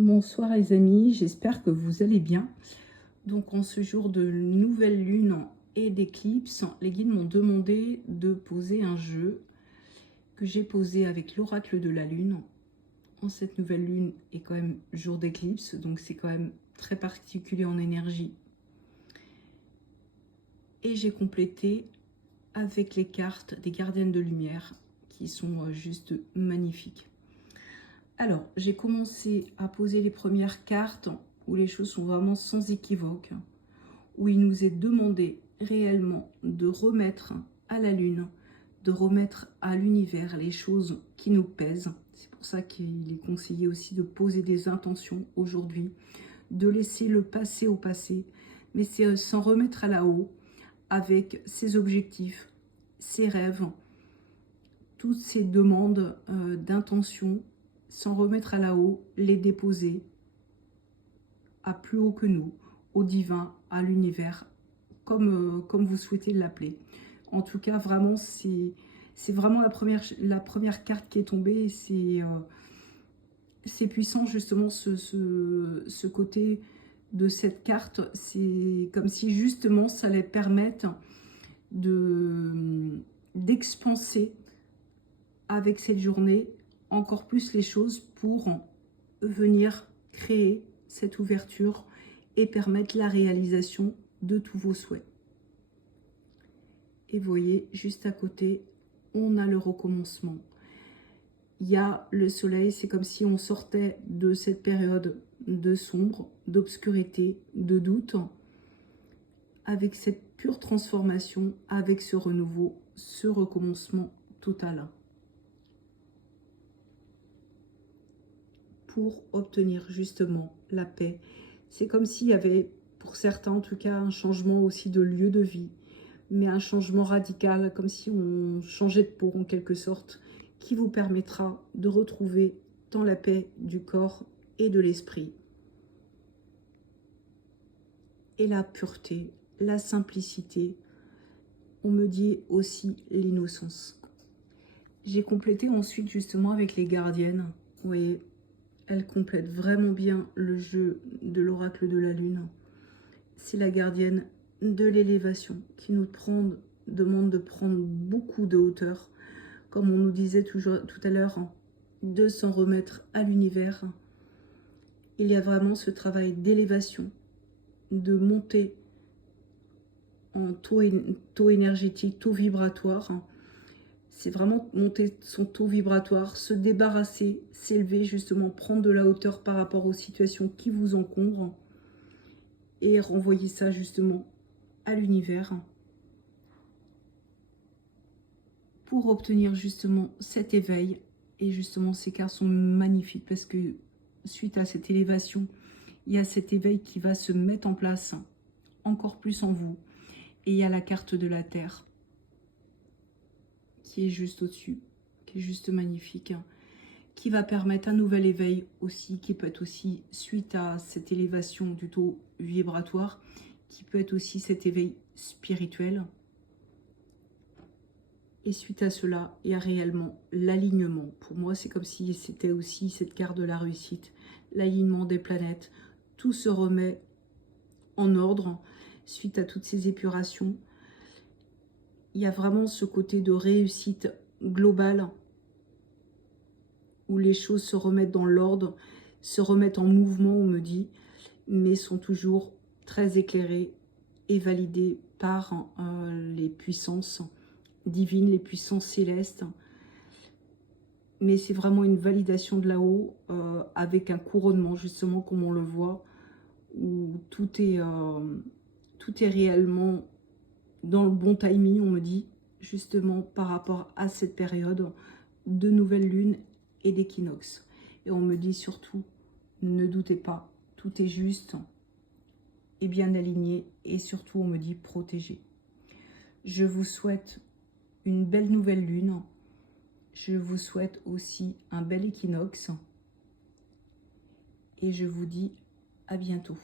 Bonsoir les amis, j'espère que vous allez bien. Donc en ce jour de nouvelle lune et d'éclipse, les guides m'ont demandé de poser un jeu que j'ai posé avec l'oracle de la lune. En cette nouvelle lune est quand même jour d'éclipse, donc c'est quand même très particulier en énergie. Et j'ai complété avec les cartes des gardiennes de lumière qui sont juste magnifiques. Alors, j'ai commencé à poser les premières cartes où les choses sont vraiment sans équivoque, où il nous est demandé réellement de remettre à la lune, de remettre à l'univers les choses qui nous pèsent. C'est pour ça qu'il est conseillé aussi de poser des intentions aujourd'hui, de laisser le passé au passé, mais c'est s'en remettre à la haut avec ses objectifs, ses rêves, toutes ces demandes d'intention, s'en remettre à la haut, les déposer à plus haut que nous, au divin, à l'univers, comme vous souhaitez l'appeler. En tout cas, vraiment, c'est vraiment la première carte qui est tombée. C'est puissant, justement, ce côté de cette carte. C'est comme si, justement, ça allait permettre d'expanser avec cette journée encore plus les choses pour venir créer cette ouverture et permettre la réalisation de tous vos souhaits. Et vous voyez, juste à côté, on a le recommencement. Il y a le soleil, c'est comme si on sortait de cette période de sombre, d'obscurité, de doute, avec cette pure transformation, avec ce renouveau, ce recommencement total. Pour obtenir justement la paix. C'est comme s'il y avait, pour certains en tout cas, un changement aussi de lieu de vie, mais un changement radical, comme si on changeait de peau en quelque sorte, qui vous permettra de retrouver tant la paix du corps et de l'esprit. Et la pureté, la simplicité, on me dit aussi l'innocence. J'ai complété ensuite justement avec les gardiennes. Vous voyez, elle complète vraiment bien le jeu de l'oracle de la lune. C'est la gardienne de l'élévation qui nous demande de prendre beaucoup de hauteur. Comme on nous disait tout à l'heure, de s'en remettre à l'univers. Il y a vraiment ce travail d'élévation, de monter en taux énergétique, taux vibratoire. C'est vraiment monter son taux vibratoire, se débarrasser, s'élever, justement, prendre de la hauteur par rapport aux situations qui vous encombrent et renvoyer ça justement à l'univers pour obtenir justement cet éveil. Et justement, ces cartes sont magnifiques parce que suite à cette élévation, il y a cet éveil qui va se mettre en place encore plus en vous. Et il y a la carte de la Terre qui est juste au-dessus, qui est juste magnifique, qui va permettre un nouvel éveil aussi, qui peut être aussi suite à cette élévation du taux vibratoire, qui peut être aussi cet éveil spirituel. Et suite à cela, il y a réellement l'alignement. Pour moi, c'est comme si c'était aussi cette carte de la réussite, l'alignement des planètes. Tout se remet en ordre suite à toutes ces épurations. Il y a vraiment ce côté de réussite globale où les choses se remettent dans l'ordre, se remettent en mouvement, on me dit, mais sont toujours très éclairées et validées par les puissances divines, les puissances célestes. Mais c'est vraiment une validation de là-haut, avec un couronnement, justement, comme on le voit, où tout est réellement dans le bon timing, on me dit, justement par rapport à cette période de nouvelle lune et d'équinoxe. Et on me dit surtout, ne doutez pas, tout est juste et bien aligné, et surtout on me dit protégé. Je vous souhaite une belle nouvelle lune, je vous souhaite aussi un bel équinoxe, et je vous dis à bientôt.